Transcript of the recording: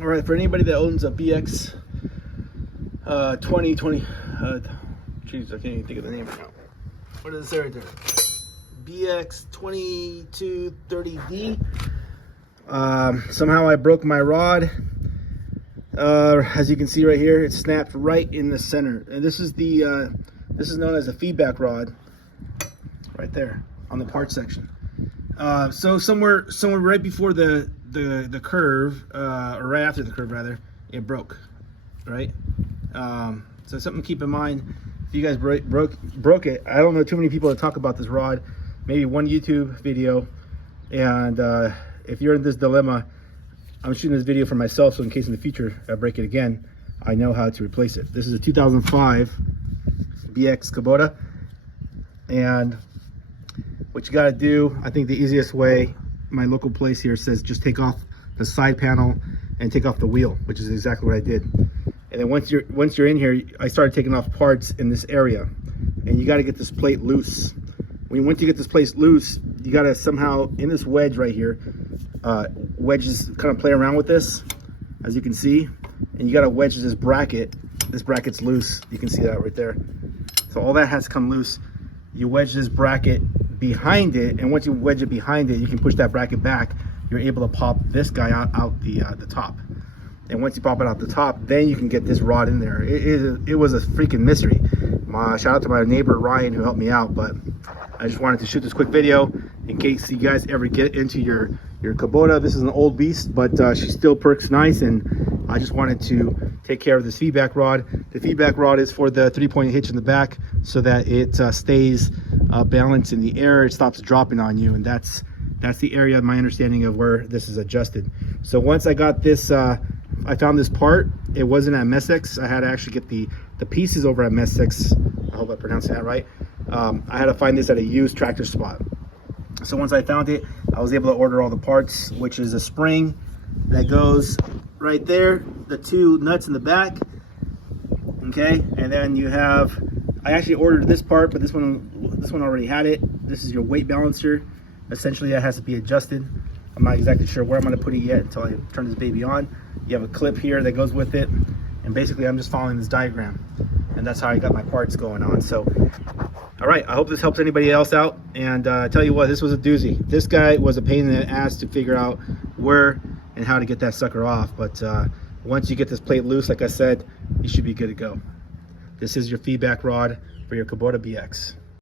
All right, for anybody that owns a BX 2020, jeez, I can't even think of the name right now. What does it say right there? BX2230D. Somehow I broke my rod. As you can see right here, it snapped right in the center. And this is the this is known as a feedback rod, right there on the part section. So somewhere right before the curve, or right after the curve rather, it broke, right? So something to keep in mind. If you guys broke it, I don't know too many people that talk about this rod. Maybe one YouTube video, and if you're in this dilemma, I'm shooting this video for myself, so in case in the future I break it again, I know how to replace it. This is a 2005 BX Kubota, and what you got to do, I think the easiest way, my local place here says just take off the side panel and take off the wheel, which is exactly what I did. And then once you're in here, I started taking off parts in this area, and you got to get this plate loose. Once you get this plate loose, you got to somehow, in this wedge right here, wedges kind of play around with this, as you can see, and you got to wedge this bracket. This bracket's loose. You can see that right there. So all that has to come loose. You wedge this bracket behind it, and once you wedge it behind it, you can push that bracket back. You're able to pop this guy out the top. And once you pop it out the top, then you can get this rod in there. It was a freaking mystery. Shout out to my neighbor Ryan who helped me out, but I just wanted to shoot this quick video in case you guys ever get into your Kubota. This is an old beast, but she still perks nice, and I just wanted to take care of this feedback rod. The feedback rod is for the 3-point hitch in the back, so that it stays balanced in the air. It stops dropping on you, and that's the area of my understanding of where this is adjusted. So once I got this, I found this part. It wasn't at Messex. I had to actually get the pieces over at Messex. I hope I pronounced that right. I had to find this at a used tractor spot. So once I found it, I was able to order all the parts, which is a spring that goes right there, the 2 nuts in the back, okay, and then you have, I actually ordered this part, but this one already had it. This is your weight balancer. Essentially, that has to be adjusted. I'm not exactly sure where I'm going to put it yet until I turn this baby on. You have a clip here that goes with it, and basically I'm just following this diagram, and that's how I got my parts going on. So all right, I hope this helps anybody else out, and I tell you what, this was a doozy. This guy was a pain in the ass to figure out where and how to get that sucker off, but once you get this plate loose, like I said, you should be good to go. This is your feedback rod for your Kubota BX.